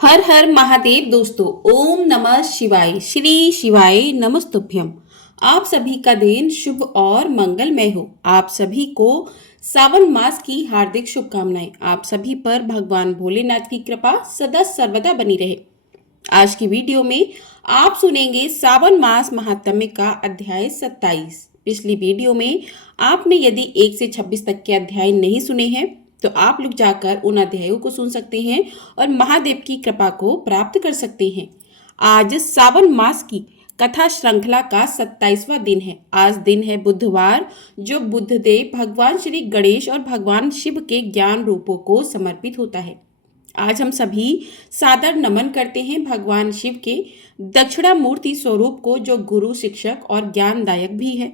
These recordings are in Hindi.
हर हर महादेव दोस्तों। ओम नमः शिवाय। श्री शिवाय नमस्तुभ्यम। आप सभी का दिन शुभ और मंगलमय हो। आप सभी को सावन मास की हार्दिक शुभकामनाएं। आप सभी पर भगवान भोलेनाथ की कृपा सदा सर्वदा बनी रहे। आज की वीडियो में आप सुनेंगे सावन मास महात्म्य का अध्याय 27। पिछली वीडियो में आपने यदि 1 से 26 तक के अध्याय नहीं सुने हैं तो आप लोग जाकर उन अध्यायों को सुन सकते हैं और महादेव की कृपा को प्राप्त कर सकते हैं। आज सावन मास की कथा श्रृंखला का 27वां दिन है। आज दिन है बुधवार, जो बुद्धदेव भगवान श्री गणेश और भगवान शिव के ज्ञान रूपों को समर्पित होता है। आज हम सभी सादर नमन करते हैं भगवान शिव के दक्षिणामूर्ति स्वरूप को, जो गुरु, शिक्षक और ज्ञानदायक भी है।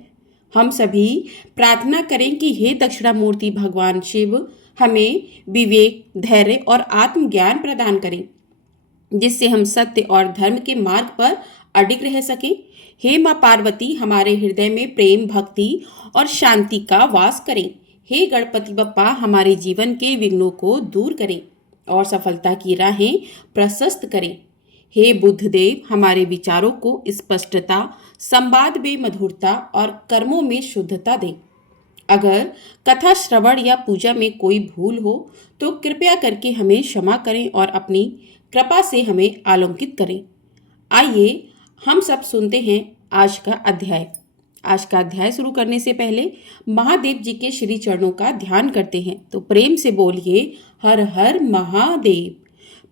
हम सभी प्रार्थना करें कि हे दक्षिणामूर्ति भगवान शिव हमें विवेक, धैर्य और आत्मज्ञान प्रदान करें, जिससे हम सत्य और धर्म के मार्ग पर अडिग रह सकें। हे माँ पार्वती, हमारे हृदय में प्रेम, भक्ति और शांति का वास करें। हे गणपति बप्पा, हमारे जीवन के विघ्नों को दूर करें और सफलता की राहें प्रशस्त करें। हे बुद्धदेव, हमारे विचारों को स्पष्टता, संवाद में मधुरता और कर्मों में शुद्धता दें। अगर कथा श्रवण या पूजा में कोई भूल हो तो कृपया करके हमें क्षमा करें और अपनी कृपा से हमें आलंकित करें। आइए हम सब सुनते हैं आज का अध्याय। आज का अध्याय शुरू करने से पहले महादेव जी के श्री चरणों का ध्यान करते हैं। तो प्रेम से बोलिए हर हर महादेव।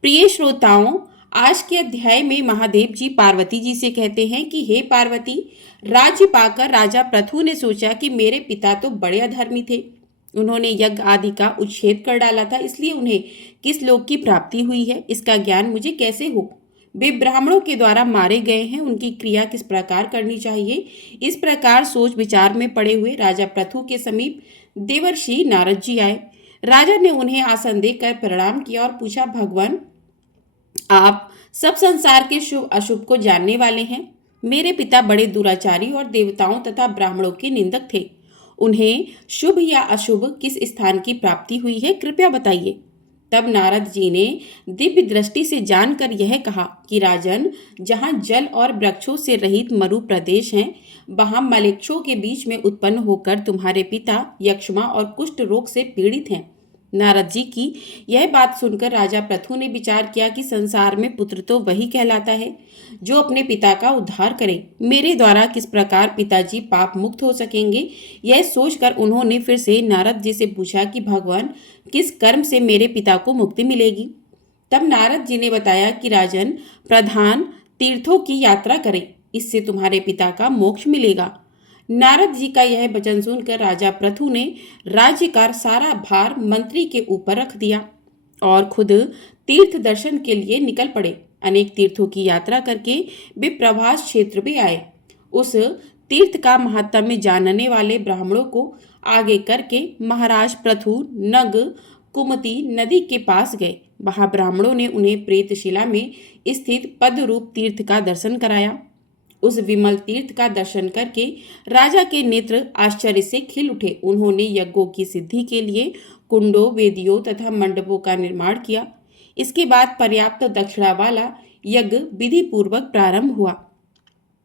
प्रिय श्रोताओं, आज के अध्याय में महादेव जी पार्वती जी से कहते हैं कि हे पार्वती, राज्य पाकर राजा पृथु ने सोचा कि मेरे पिता तो बड़े अधर्मी थे, उन्होंने यज्ञ आदि का उच्छेद कर डाला था, इसलिए उन्हें किस लोक की प्राप्ति हुई है इसका ज्ञान मुझे कैसे हो। वे ब्राह्मणों के द्वारा मारे गए हैं, उनकी क्रिया किस प्रकार करनी चाहिए। इस प्रकार सोच विचार में पड़े हुए राजा पृथु के समीप देवर्षि नारद जी आए। राजा ने उन्हें आसन देकर प्रणाम किया और पूछा, भगवान, आप सब संसार के शुभ अशुभ को जानने वाले हैं। मेरे पिता बड़े दुराचारी और देवताओं तथा ब्राह्मणों के निंदक थे। उन्हें शुभ या अशुभ किस स्थान की प्राप्ति हुई है, कृपया बताइए। तब नारद जी ने दिव्य दृष्टि से जानकर यह कहा कि राजन, जहाँ जल और वृक्षों से रहित मरु प्रदेश हैं, वहाँ मलेच्छों के बीच में उत्पन्न होकर तुम्हारे पिता यक्ष्मा और कुष्ठ रोग से पीड़ित हैं। नारद जी की यह बात सुनकर राजा पृथु ने विचार किया कि संसार में पुत्र तो वही कहलाता है जो अपने पिता का उद्धार करे। मेरे द्वारा किस प्रकार पिताजी पाप मुक्त हो सकेंगे, यह सोचकर उन्होंने फिर से नारद जी से पूछा कि भगवान, किस कर्म से मेरे पिता को मुक्ति मिलेगी। तब नारद जी ने बताया कि राजन, प्रधान तीर्थों की यात्रा करें, इससे तुम्हारे पिता का मोक्ष मिलेगा। नारद जी का यह वचन सुनकर राजा पृथु ने राज्य का सारा भार मंत्री के ऊपर रख दिया और खुद तीर्थ दर्शन के लिए निकल पड़े। अनेक तीर्थों की यात्रा करके वे प्रभास क्षेत्र में आए। उस तीर्थ का महात्म्य जानने वाले ब्राह्मणों को आगे करके महाराज पृथु नग कुमति नदी के पास गए। वहां ब्राह्मणों ने उन्हें प्रेतशिला में स्थित पद्मरूप तीर्थ का दर्शन कराया। उस विमल तीर्थ का दर्शन करके राजा के नेत्र आश्चर्य से खिल उठे। उन्होंने यज्ञों की सिद्धि के लिए कुंडों, वेदियों तथा मंडपों का निर्माण किया। इसके बाद पर्याप्त दक्षिणा वाला यज्ञ विधि पूर्वक प्रारंभ हुआ।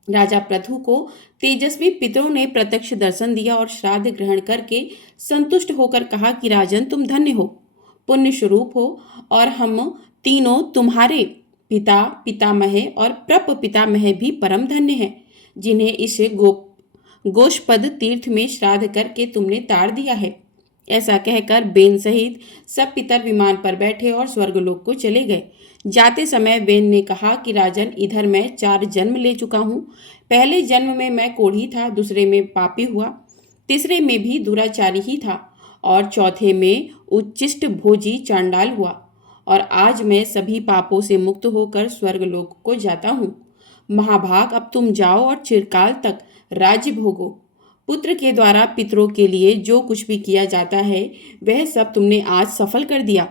राजा पृथु को तेजस्वी पितरों ने प्रत्यक्ष दर्शन दिया और श्राद्ध ग्रहण करके संतुष्ट होकर कहा कि राजन, तुम धन्य हो, पुण्य स्वरूप हो और हम तीनों तुम्हारे पिता, पितामह और प्रप पितामह भी परम धन्य हैं, जिन्हें इस गोष्पद तीर्थ में श्राद्ध करके तुमने तार दिया है। ऐसा कहकर बेन सहित सब पितर विमान पर बैठे और स्वर्गलोक को चले गए। जाते समय बेन ने कहा कि राजन, इधर मैं 4 जन्म ले चुका हूँ। पहले जन्म में मैं कोढ़ी था, दूसरे में पापी हुआ, तीसरे में भी दुराचारी ही था और चौथे में उच्चिष्ट भोजी चांडाल हुआ और आज मैं सभी पापों से मुक्त होकर स्वर्गलोक को जाता हूँ। महाभाग, अब तुम जाओ और चिरकाल तक राज्य भोगो। पुत्र के द्वारा पितरों के लिए जो कुछ भी किया जाता है वह सब तुमने आज सफल कर दिया।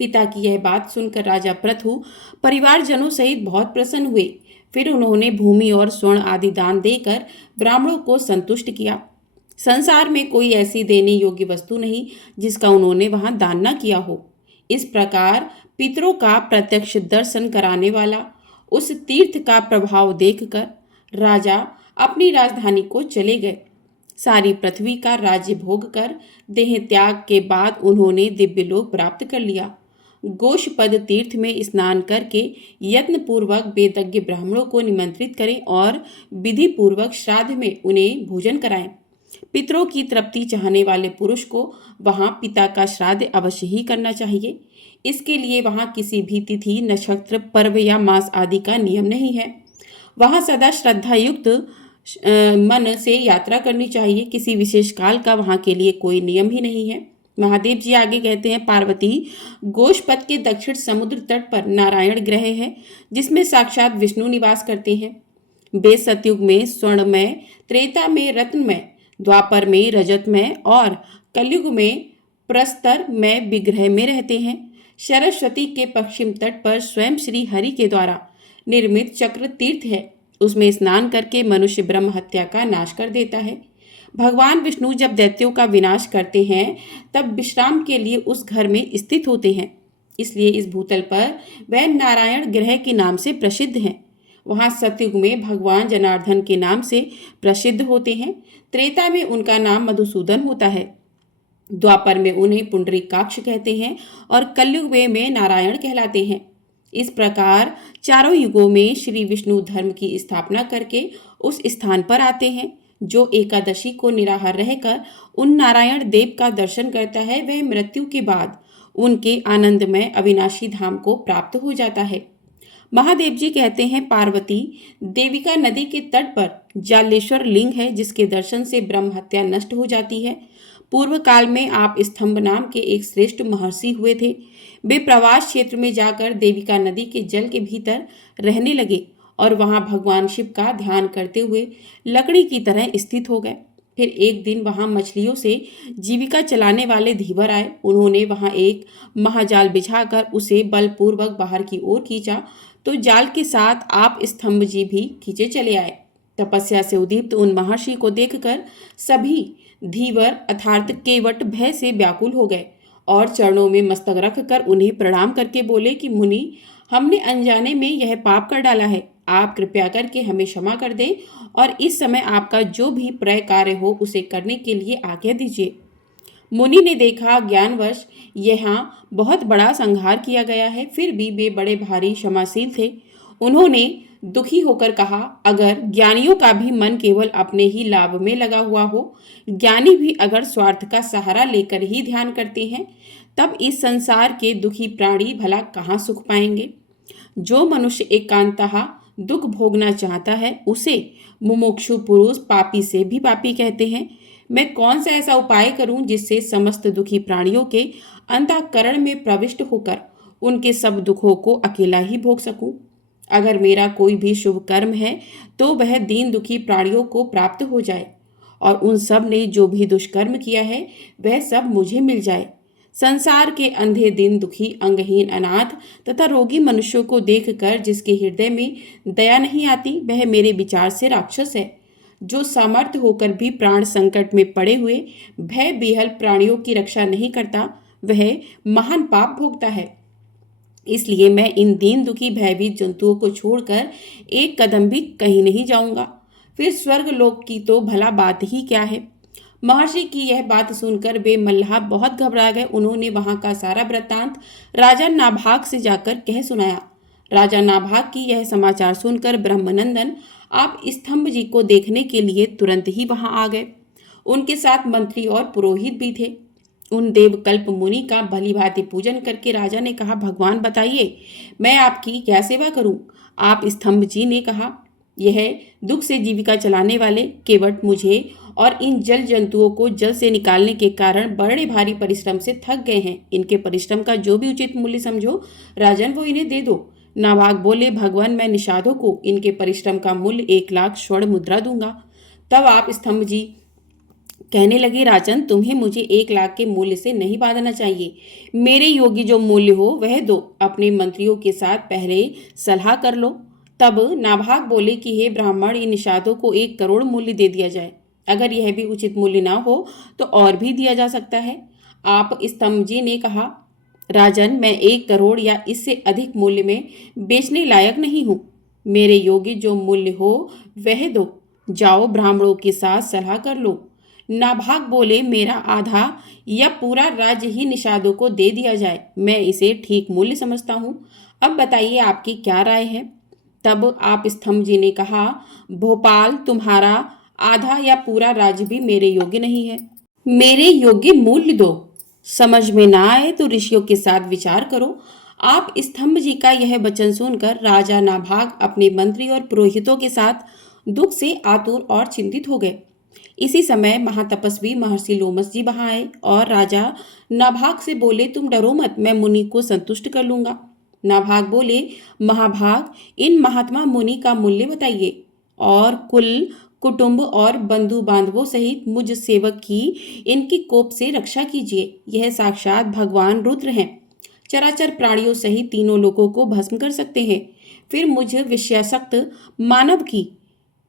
पिता की यह बात सुनकर राजा पृथु परिवारजनों सहित बहुत प्रसन्न हुए। फिर उन्होंने भूमि और स्वर्ण आदि दान देकर ब्राह्मणों को संतुष्ट किया। संसार में कोई ऐसी देने योग्य वस्तु नहीं जिसका उन्होंने वहां दान न किया हो। इस प्रकार पितरों का प्रत्यक्ष दर्शन कराने वाला उस तीर्थ का प्रभाव देखकर राजा अपनी राजधानी को चले गए। सारी पृथ्वी का राज्य भोग कर देह त्याग के बाद उन्होंने दिव्य लोक प्राप्त कर लिया। गोशपद तीर्थ में स्नान करके यत्न पूर्वक वेदज्ञ ब्राह्मणों को निमंत्रित करें और विधि पूर्वक श्राद्ध में उन्हें भोजन कराएं। पितरों की तृप्ति चाहने वाले पुरुष को वहां पिता का श्राद्ध अवश्य ही करना चाहिए। इसके लिए वहां किसी भी तिथि, नक्षत्र, पर्व या मास आदि का नियम नहीं है। वहां सदा श्रद्धा युक्त मन से यात्रा करनी चाहिए। किसी विशेष काल का वहां के लिए कोई नियम ही नहीं है। महादेव जी आगे कहते हैं, पार्वती गोशपथ के दक्षिण समुद्र तट पर नारायण ग्रह है, जिसमें साक्षात विष्णु निवास करते हैं। वे सतयुग में स्वर्णमय, त्रेता में रत्नमय, द्वापर में रजतमय और कलयुग में प्रस्तर में विग्रह में रहते हैं। सरस्वती के पश्चिम तट पर स्वयं श्री हरि के द्वारा निर्मित चक्र तीर्थ है। उसमें स्नान करके मनुष्य ब्रह्म हत्या का नाश कर देता है। भगवान विष्णु जब दैत्यों का विनाश करते हैं तब विश्राम के लिए उस घर में स्थित होते हैं। इसलिए इस भूतल पर वह नारायण ग्रह के नाम से प्रसिद्ध हैं। वहाँ सतयुग में भगवान जनार्दन के नाम से प्रसिद्ध होते हैं। त्रेता में उनका नाम मधुसूदन होता है। द्वापर में उन्हें पुंडरीकाक्ष कहते हैं और कलयुग में नारायण कहलाते हैं। इस प्रकार चारों युगों में श्री विष्णु धर्म की स्थापना करके उस स्थान पर आते हैं। जो एकादशी को निराहार रहकर उन नारायण देव का दर्शन करता है, वह मृत्यु के बाद उनके आनंदमय अविनाशी धाम को प्राप्त हो जाता है। महादेव जी कहते हैं, पार्वती देविका नदी के तट पर जालेश्वर लिंग है, जिसके दर्शन से ब्रह्म हत्या नष्ट हो जाती है। पूर्व काल में आप स्तंभ नाम के एक श्रेष्ठ महर्षि हुए थे। वे प्रवास क्षेत्र में जाकर देविका नदी के जल के भीतर रहने लगे और वहां भगवान शिव का ध्यान करते हुए लकड़ी की तरह स्थित हो गए। फिर एक दिन वहां मछलियों से जीविका चलाने वाले धीवर आए। उन्होंने वहां एक महाजाल बिछाकर उसे बलपूर्वक बाहर की ओर खींचा तो जाल के साथ आप स्तंभ जी भी खींचे चले आए। तपस्या से उद्दीप्त उन महर्षि को देखकर सभी धीवर अर्थात केवट भय से व्याकुल हो गए और चरणों में मस्तक रखकर उन्हें प्रणाम करके बोले कि मुनि, हमने अनजाने में यह पाप कर डाला है। आप कृपया करके हमें क्षमा कर दें और इस समय आपका जो भी प्रिय कार्य हो उसे करने के लिए आज्ञा दीजिए। मुनि ने देखा ज्ञानवश यहाँ बहुत बड़ा संहार किया गया है, फिर भी वे बड़े भारी क्षमाशील थे। उन्होंने दुखी होकर कहा, अगर ज्ञानियों का भी मन केवल अपने ही लाभ में लगा हुआ हो, ज्ञानी भी अगर स्वार्थ का सहारा लेकर ही ध्यान करते हैं, तब इस संसार के दुखी प्राणी भला कहाँ सुख पाएंगे। जो मनुष्य एकांतः दुख भोगना चाहता है, उसे मुमुक्षु पुरुष पापी से भी पापी कहते हैं। मैं कौन सा ऐसा उपाय करूं जिससे समस्त दुखी प्राणियों के अंतःकरण में प्रविष्ट होकर उनके सब दुखों को अकेला ही भोग सकूं। अगर मेरा कोई भी शुभ कर्म है तो वह दीन दुखी प्राणियों को प्राप्त हो जाए और उन सब ने जो भी दुष्कर्म किया है वह सब मुझे मिल जाए। संसार के अंधे दिन दुखी, अंगहीन, अनाथ तथा रोगी मनुष्यों को देखकर जिसके हृदय में दया नहीं आती, वह मेरे विचार से राक्षस है। जो सामर्थ्य होकर भी प्राण संकट में पड़े हुए भय विह्वल प्राणियों की रक्षा नहीं करता, वह महान पाप भोगता है। इसलिए मैं इन दीन दुखी भयभीत जंतुओं को छोड़कर एक कदम भी कहीं नहीं जाऊंगा। फिर स्वर्ग लोक की तो भला बात ही क्या है। महर्षि की यह बात सुनकर वे मल्लाह बहुत घबरा गए। उन्होंने वहां का सारा वृत्तांत राजा नाभाग से जाकर कह सुनाया। राजा नाभाग की यह समाचार सुनकर ब्रह्मनंदन आप स्तंभ जी को देखने के लिए तुरंत ही वहां आ गए। उनके साथ मंत्री और पुरोहित भी थे। उन देवकल्प मुनि का भली भांति पूजन करके राजा ने कहा, भगवान बताइए मैं आपकी क्या सेवा करूं। आप स्तंभ जी ने कहा, यह दुख से जीविका चलाने वाले केवट मुझे और इन जल जंतुओं को जल से निकालने के कारण बड़े भारी परिश्रम से थक गए हैं। इनके परिश्रम का जो भी उचित मूल्य समझो राजन वो इन्हें दे दो। नाभाग बोले, भगवान मैं निषादों को इनके परिश्रम का मूल्य 1,00,000 स्वर्ण मुद्रा दूंगा। तब आप स्तंभ जी कहने लगे, राजन तुम्हें मुझे 1,00,000 के मूल्य से नहीं बांधना चाहिए। मेरे योग्य जो मूल्य हो वह दो। अपने मंत्रियों के साथ पहले सलाह कर लो। तब नाभाग बोले कि हे ब्राह्मण, इन निषादों को 1 करोड़ मूल्य दे दिया जाए। अगर यह भी उचित मूल्य ना हो तो और भी दिया जा सकता है। आप स्तंभ जी ने कहा, राजन, मैं 1 करोड़ या इससे अधिक मूल्य में बेचने लायक नहीं हूँ। मेरे योग्य जो मूल्य हो वह दो। जाओ ब्राह्मणों के साथ सलाह कर लो। नाभाग बोले, मेरा आधा या पूरा राज्य ही निषादों को दे दिया जाए, मैं इसे ठीक मूल्य समझता हूँ। अब बताइए आपकी क्या राय है। तब आप स्तंभ जी ने कहा, भोपाल तुम्हारा आधा या पूरा राज्य भी मेरे योग्य नहीं है। मेरे योग्य मूल्य दो। समझ में ना आए तो ऋषियों के साथ विचार करो। आप स्तंभ जी का यह वचन सुनकर राजा नाभाग अपने मंत्री और पुरोहितों के साथ दुख से आतुर और चिंतित हो गए। इसी समय महातपस्वी महर्षि लोमस जी वहां आए और राजा नाभाग से बोले, तुम डरो मत, मैं मुनि को संतुष्ट कर लूंगा। नाभाग बोले, महाभाग, इन महात्मा मुनि का मूल्य बताइए और कुल कुटुंब और बंधु बांधवों सहित मुझ सेवक की इनकी कोप से रक्षा कीजिए। यह साक्षात भगवान रुद्र हैं, चराचर प्राणियों सहित तीनों लोगों को भस्म कर सकते हैं। फिर मुझ विषयासक्त मानव की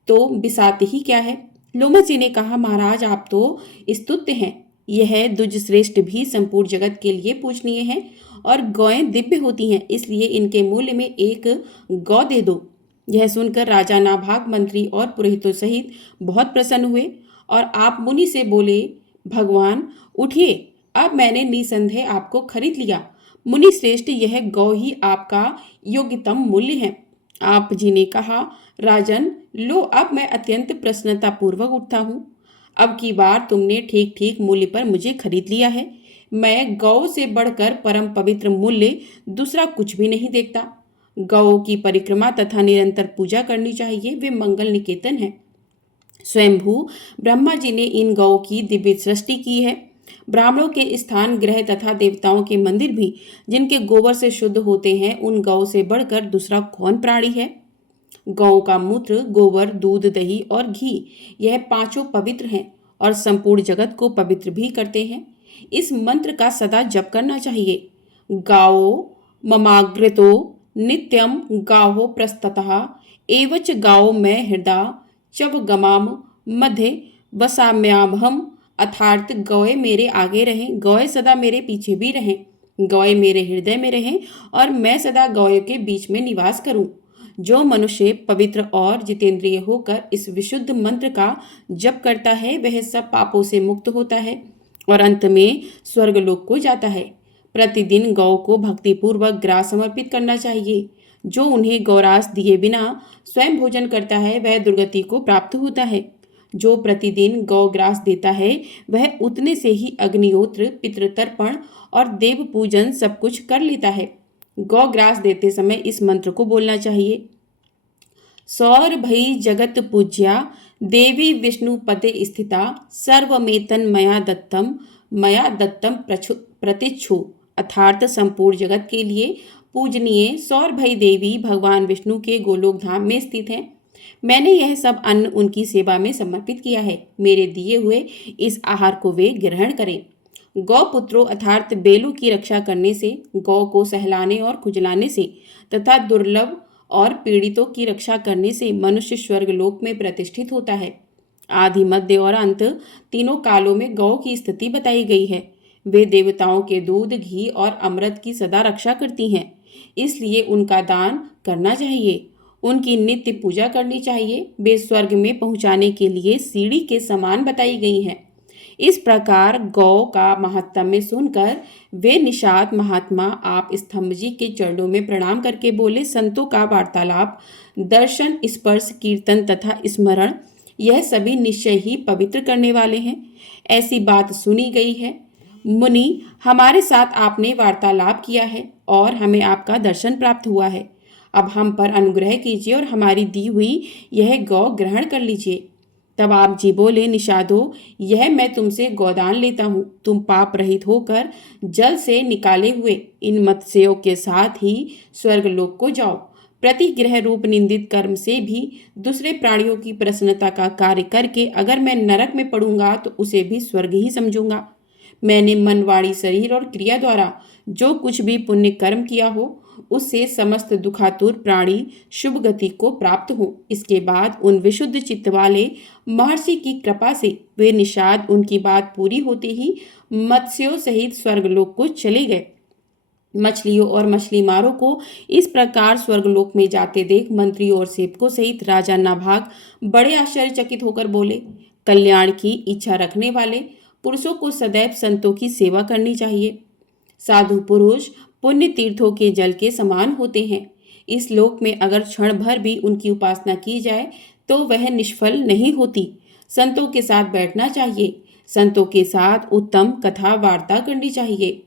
तो बिसात ही क्या है। लोमस जी ने कहा, महाराज आप तो स्तुत्य हैं। यह द्विज श्रेष्ठ भी संपूर्ण जगत के लिए पूजनीय है और गौएं दिव्य होती हैं, इसलिए इनके मूल्य में 1 गौ दे दो। यह सुनकर राजा नाभाग मंत्री और पुरोहितों सहित बहुत प्रसन्न हुए और आप मुनि से बोले, भगवान उठिए, अब मैंने निसंदेह आपको खरीद लिया। मुनि श्रेष्ठ, यह गौ ही आपका योग्यतम मूल्य है। आप जी ने कहा, राजन लो, अब मैं अत्यंत प्रसन्नता पूर्वक उठता हूँ। अब की बार तुमने ठीक ठीक मूल्य पर मुझे खरीद लिया है। मैं गौ से बढ़कर परम पवित्र मूल्य दूसरा कुछ भी नहीं देखता। गौ की परिक्रमा तथा निरंतर पूजा करनी चाहिए, वे मंगल निकेतन है। स्वयंभू ब्रह्मा जी ने इन गौ की दिव्य सृष्टि की है। ब्राह्मणों के स्थान ग्रह तथा देवताओं के मंदिर भी जिनके गोबर से शुद्ध होते हैं, उन गौ से बढ़कर दूसरा कौन प्राणी है। गौ का मूत्र, गोबर, दूध, दही और घी, यह पांचों पवित्र हैं और संपूर्ण जगत को पवित्र भी करते हैं। इस मंत्र का सदा जप करना चाहिए। गाओ ममाग्रतो नित्यम गाहो प्रस्ततः एवच गाओ मैं हृदा चव गमाम मध्य वसाम्यामहम। अर्थात गौए मेरे आगे रहें, गौए सदा मेरे पीछे भी रहें, गौए मेरे हृदय में रहें और मैं सदा गौए के बीच में निवास करूं। जो मनुष्य पवित्र और जितेंद्रिय होकर इस विशुद्ध मंत्र का जप करता है, वह सब पापों से मुक्त होता है और अंत में स्वर्गलोक को जाता है। प्रतिदिन गौ को भक्तिपूर्वक ग्रास समर्पित करना चाहिए। जो उन्हें गौरास दिए बिना स्वयं भोजन करता है, वह दुर्गति को प्राप्त होता है। जो प्रतिदिन गौ ग्रास देता है, वह उतने से ही अग्निहोत्र, पितृतर्पण और देव पूजन सब कुछ कर लेता है। गौ ग्रास देते समय इस मंत्र को बोलना चाहिए। सौर भई जगत पूज्या देवी विष्णु पते स्थिता सर्वमेतन मया दत्तम प्रतिच्छु। अर्थात संपूर्ण जगत के लिए पूजनीय सौर भई देवी भगवान विष्णु के गोलोक धाम में स्थित हैं। मैंने यह सब अन्न उनकी सेवा में समर्पित किया है। मेरे दिए हुए इस आहार को वे ग्रहण करें। गौ पुत्रों अर्थात बेलों की रक्षा करने से, गौ को सहलाने और खुजलाने से तथा दुर्लभ और पीड़ितों की रक्षा करने से मनुष्य स्वर्गलोक में प्रतिष्ठित होता है। आदि, मध्य और अंत तीनों कालों में गौ की स्थिति बताई गई है। वे देवताओं के दूध, घी और अमृत की सदा रक्षा करती हैं, इसलिए उनका दान करना चाहिए। उनकी नित्य पूजा करनी चाहिए। वे स्वर्ग में पहुंचाने के लिए सीढ़ी के समान बताई गई हैं। इस प्रकार गौ का महात्म्य सुनकर वे निषाद महात्मा आप स्तंभ जी के चरणों में प्रणाम करके बोले, संतों का वार्तालाप, दर्शन, स्पर्श, कीर्तन तथा स्मरण, यह सभी निश्चय ही पवित्र करने वाले हैं। ऐसी बात सुनी गई है। मुनि, हमारे साथ आपने वार्तालाप किया है और हमें आपका दर्शन प्राप्त हुआ है। अब हम पर अनुग्रह कीजिए और हमारी दी हुई यह गौ ग्रहण कर लीजिए। तब आप जी बोले, निषादो, यह मैं तुमसे गोदान लेता हूँ। तुम पाप रहित होकर जल से निकाले हुए इन मत्स्यों के साथ ही स्वर्गलोक को जाओ। प्रतिग्रह रूप निंदित कर्म से भी दूसरे प्राणियों की प्रसन्नता का कार्य करके अगर मैं नरक में पड़ूंगा तो उसे भी स्वर्ग ही समझूंगा। मैंने मन, वाणी, शरीर और क्रिया द्वारा जो कुछ भी पुण्य कर्म किया हो, उससे समस्त दुखातुर प्राणी शुभ गति को प्राप्त हो। इसके बाद उन विशुद्ध चित्त वाले महर्षि की कृपा से वे निषाद उनकी बात पूरी होते ही मत्स्यों सहित स्वर्गलोक को चले गए। मछलियों और मछली मारों को इस प्रकार स्वर्गलोक में जाते देख मंत्री और सेवकों सहित राजा नाभाग बड़े आश्चर्यचकित होकर बोले, कल्याण की इच्छा रखने वाले पुरुषों को सदैव संतों की सेवा करनी चाहिए। साधु पुरुष पुण्य तीर्थों के जल के समान होते हैं। इस लोक में अगर क्षण भर भी उनकी उपासना की जाए तो वह निष्फल नहीं होती। संतों के साथ बैठना चाहिए। संतों के साथ उत्तम कथा वार्ता करनी चाहिए।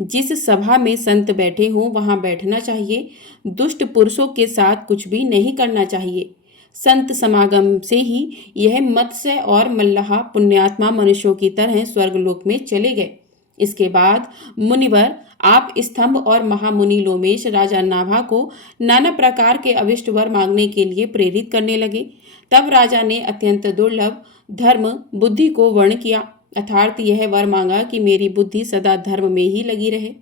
जिस सभा में संत बैठे हों वहां बैठना चाहिए। दुष्ट पुरुषों के साथ कुछ भी नहीं करना चाहिए। संत समागम से ही यह मत्स्य और मल्लाह पुण्यात्मा मनुष्यों की तरह स्वर्गलोक में चले गए। इसके बाद मुनिवर आप स्तंभ और महामुनि लोमेश राजा नाभा को नाना प्रकार के अभिष्ट वर मांगने के लिए प्रेरित करने लगे। तब राजा ने अत्यंत दुर्लभ धर्म बुद्धि को वर्ण किया, अर्थात यह वर मांगा कि मेरी बुद्धि सदा धर्म में ही लगी रहे।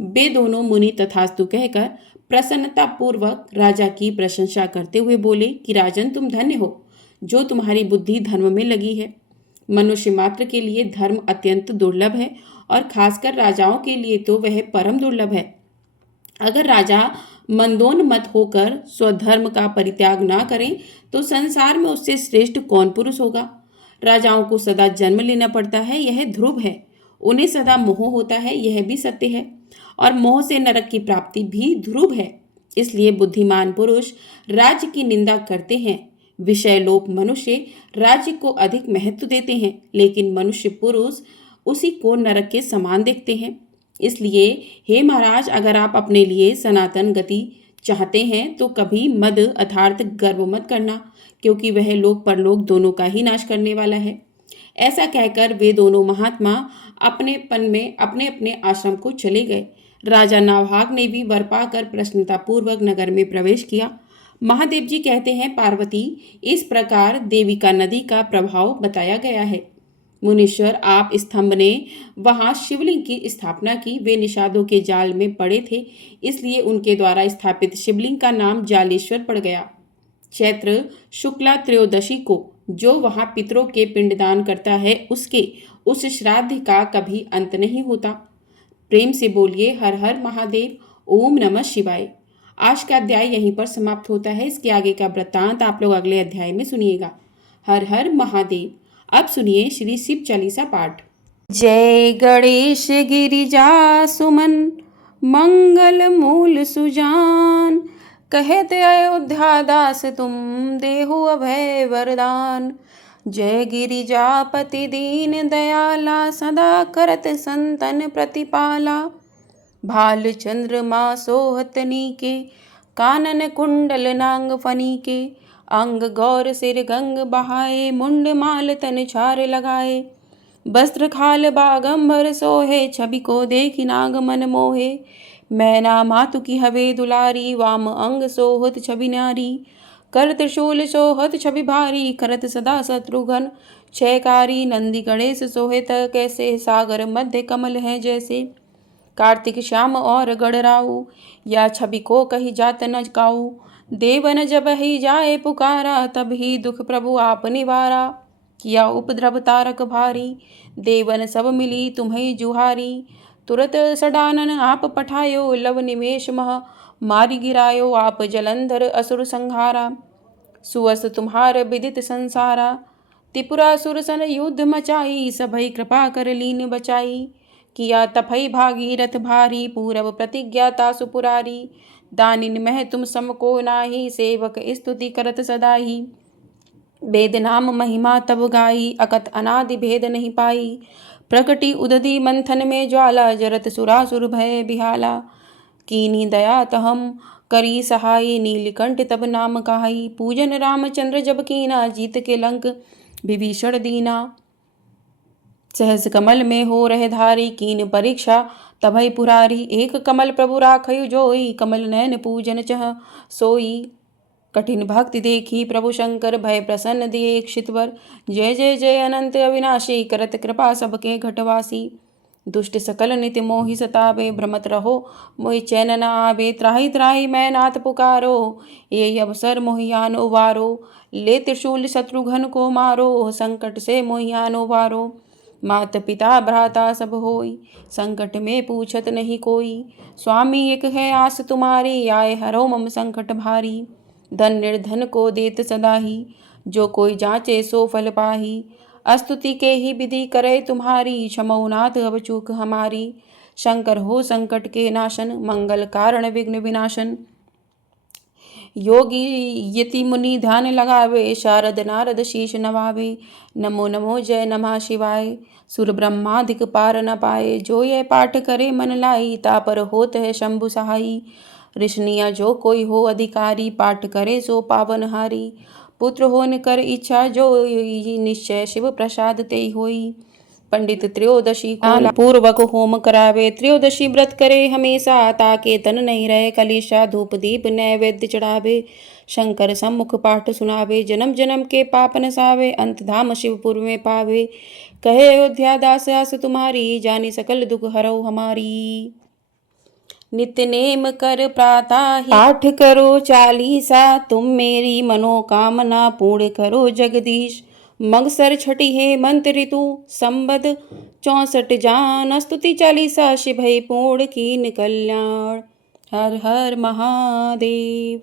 वे दोनों मुनि तथास्तु कहकर प्रसन्नता पूर्वक राजा की प्रशंसा करते हुए बोले कि राजन, तुम धन्य हो जो तुम्हारी बुद्धि धर्म में लगी है। मनुष्य मात्र के लिए धर्म अत्यंत दुर्लभ है और खासकर राजाओं के लिए तो वह परम दुर्लभ है। अगर राजा मंदोन्मत्त होकर स्वधर्म का परित्याग ना करें तो संसार में उससे श्रेष्ठ कौन पुरुष होगा। राजाओं को सदा जन्म लेना पड़ता है, यह ध्रुव है। उन्हें सदा मोह होता है, यह भी सत्य है। और मोह से नरक की प्राप्ति भी ध्रुव है। इसलिए बुद्धिमान पुरुष राज्य की निंदा करते हैं। विषय लोप मनुष्य राज्य को अधिक महत्व देते हैं, लेकिन मनुष्य पुरुष उसी को नरक के समान देखते हैं। इसलिए हे महाराज, अगर आप अपने लिए सनातन गति चाहते हैं तो कभी मद अर्थात गर्व मत करना, क्योंकि वह लोक परलोक दोनों का ही नाश करने वाला है। ऐसा कहकर वे दोनों महात्मा अपनेपन में अपने अपने आश्रम को चले गए। राजा नाभाग ने भी वर पाकर प्रसन्नतापूर्वक नगर में प्रवेश किया। महादेव जी कहते हैं, पार्वती, इस प्रकार देविका नदी का प्रभाव बताया गया है। मुनीश्वर, आप स्तंभ ने वहां शिवलिंग की स्थापना की। वे निषादों के जाल में पड़े थे, इसलिए उनके द्वारा स्थापित शिवलिंग का नाम जालेश्वर पड़ गया। चैत्र शुक्ला त्रयोदशी को जो वहां पितरों के पिंडदान करता है उसके उस श्राद्ध का कभी अंत नहीं होता। प्रेम से बोलिए हर हर महादेव, ओम नमः शिवाय। आज का अध्याय यहीं पर समाप्त होता है। इसके आगे का वृत्तांत आप लोग अगले अध्याय में सुनिएगा। हर हर महादेव। अब सुनिए श्री शिव चालीसा पाठ। जय गणेश गिरिजा सुमन, मंगल मूल सुजान। कहते अयोध्या दास तुम, देहु अभय वरदान। जय गिरिजापति दीन दयाला, सदा करत संतन प्रतिपाला। भाल चंद्रमा सोहतनी के, कानन कुंडल नांग फनी के। अंग गौर सिर गंग बहाए, मुंड माल तन छार लगाए। वस्त्र खाल बागंबर सोहे, छवि को देखी नाग मन मोहे। मैना मातु की हवे दुलारी, वाम अंग सोहत छवि नारी। कर त्रिशूल सोहत छवि भारी, करत सदा शत्रुघ्न क्षयकारी। नंदी गणेश सोहित कैसे, सागर मध्य कमल है जैसे। कार्तिक श्याम और गणराऊ, या छवि को कही जात न काऊ। देवन जब ही जाए पुकारा, तब ही दुख प्रभु आप निवारा। किया उपद्रव तारक भारी, देवन सब मिली तुम्हें जुहारी। तुरत सडानन आप पठायो, लव निमेष मह मारी गिरायो। आप जलंधर असुर संहारा, सुअस तुम्हार विदित संसारा। त्रिपुरासुर सन युद्ध मचाई, सभई कृपा कर लीन बचाई। किया तपई भागीरथ भारी, पूरब प्रतिज्ञाता सुपुरारी। दानिन मह तुम सम को नाही, सेवक स्तुति करत सदाही। वेद नाम महिमा तब गाई, अकत अनादि भेद नहीं पाई। प्रकटी उदधि मंथन में ज्वाला, जरत सुरासुर भय बिहाला। कीनी दया तहम करी सहाई, नीलकंठ तब नाम कहाई। पूजन रामचंद्र जब कीना, जीत के लंक विभीषण दीना। सहस कमल में हो रहे धारी, कीन परीक्षा तभई पुरारी। एक कमल प्रभु राखयु जोई, कमल नयन पूजन चह सोई। कठिन भक्ति देखी प्रभु शंकर, भय प्रसन्न दिए क्षितवर। जय जय जय अनंत अविनाशी, करत कृपा सबके घटवासी। दुष्ट सकल नित्य मोहि सतावे, भ्रमत रहो मोहि चैन न आवे। त्राहि त्राहि मैं नाथ पुकारो, ये अवसर मोहियानो वारो। ले त्रिशूल शत्रुघ्न को मारो, संकट से मोहियानो वारो। मात पिता भ्राता सब होई, संकट में पूछत नहीं कोई। स्वामी एक है आस तुम्हारी, आए हरो मम संकट भारी। धन निर्धन को देत सदा ही, जो कोई जांचे सो फल पाही। स्तुति के ही विधि करे तुम्हारी, क्षमो नाथ अब चूक हमारी। शंकर हो संकट के नाशन, मंगल कारण विघ्न विनाशन। योगी यति मुनि ध्यान लगावे, शारद नारद शीश नवावे। नमो नमो जय नमः शिवाय, सुर ब्रह्मादिक पार न पाए। जो ये पाठ करे मन लाई, तापर होत है शंभु सहाई। ऋषनिया जो कोई हो अधिकारी, पाठ करे सो पावन हारी। पुत्र होन कर इच्छा जो निश्चय, शिव प्रसाद ते होई। पंडित त्रयोदशी को पूर्वक होम करावे, त्रयोदशी व्रत करे हमेशा। ताके तन नहीं रहे कलेशा, धूप दीप नैवेद्य चढ़ावे। शंकर सम्मुख पाठ सुनावे, जन्म जन्म के पाप नसावे। अंत धाम शिवपुर में पावे, कहे अयोध्या दास आस तुम्हारी। जानी सकल दुख हरो हमारी। नित्य नेम कर प्रातः पाठ करो चालीसा, तुम मेरी मनोकामना पूर्ण करो जगदीश। मगसर छठी है मंत्र ऋतु, संबद 64 जान। स्तुति चालीसा शिभय पूर्ण कीन कल्याण। हर हर महादेव।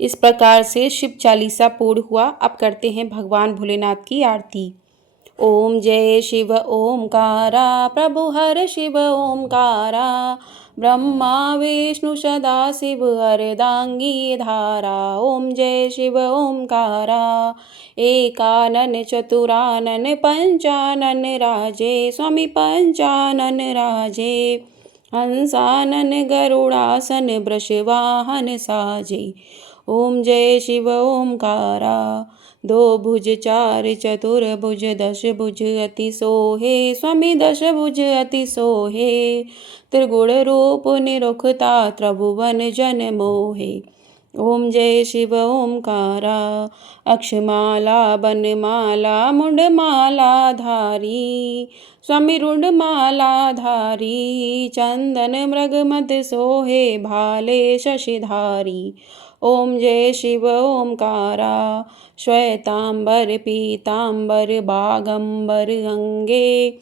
इस प्रकार से शिव चालीसा पूर्ण हुआ। अब करते हैं भगवान भोलेनाथ की आरती। ओम जय शिव ओमकारा, प्रभु हर शिव ओमकारा। ब्रह्मा विष्णु सदा शिव अर्धांगी धारा। ओम जय शिव ओमकारा, एकानन चतुरानन पंचानन राजे। स्वामी पंचानन राजे, हंसानन गरुड़ासन वृषवाहन साजे। ओम जय शिव ओमकारा, दो भुज चार चतुर्भुज, दश भुज अति सोहे। स्वामी दश भुज अति सोहे, त्रिगुण रूप निरुखता त्रिभुवन जन मोहे। ओम जय शिव ओमकारा, अक्षमाला बनमाला मुंडमाला धारी। स्वामी रुंडमाला धारी, चंदन मृग मद सोहे भाले शशिधारी। ओम जय शिव ओमकारा, श्वेतांबर पीतांबर बागंबर अंगे।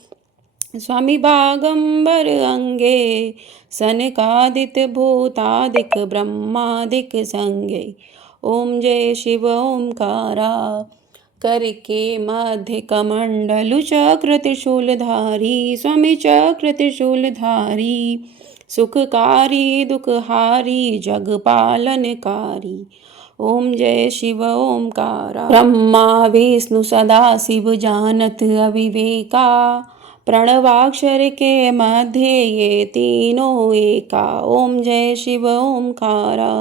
स्वामी बागंबर अंगे, सनकादिक भूतादिक ब्रह्मादिक संगे। ओम जय शिव ओमकारा, करके मध्य कमंडलु चक्र त्रिशूलधारी। स्वामी चक्र त्रिशूलधारी, सुखकारी दुखहारी जग पालनकारी। ओम जय शिव ओमकारा, ब्रह्मा विष्णु सदा शिव जानत अविवेका। प्रणवाक्षर के मध्य ये तीनों एका। ओम जय शिव ओमकारा,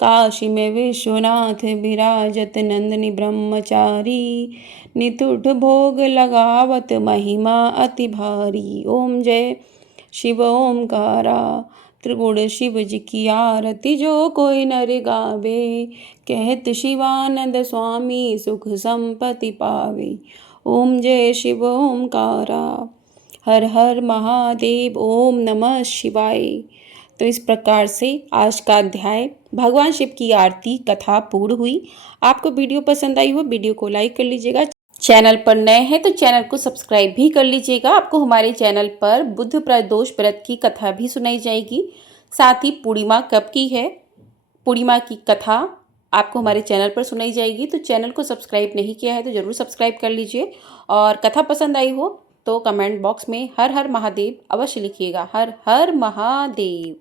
काशी में विश्वनाथ विराजत नंदनी ब्रह्मचारी। नितुठ भोग लगावत महिमा अति भारी। ओम जय शिव ओमकारा, त्रिगुण शिव जी की आरती जो कोई नर गावे। कहत शिवानंद स्वामी सुख संपत्ति पावे। ओम जय शिव ओमकारा, हर हर महादेव। ओम नमः शिवाय। तो इस प्रकार से आज का अध्याय भगवान शिव की आरती कथा पूर्ण हुई। आपको वीडियो पसंद आई हो, वीडियो को लाइक कर लीजिएगा। चैनल पर नए हैं तो चैनल को सब्सक्राइब भी कर लीजिएगा। आपको हमारे चैनल पर बुध प्रदोष व्रत की कथा भी सुनाई जाएगी। साथ ही पूर्णिमा कब की है, पूर्णिमा की कथा आपको हमारे चैनल पर सुनाई जाएगी। तो चैनल को सब्सक्राइब नहीं किया है तो ज़रूर सब्सक्राइब कर लीजिए। और कथा पसंद आई हो तो कमेंट बॉक्स में हर हर महादेव अवश्य लिखिएगा। हर हर महादेव।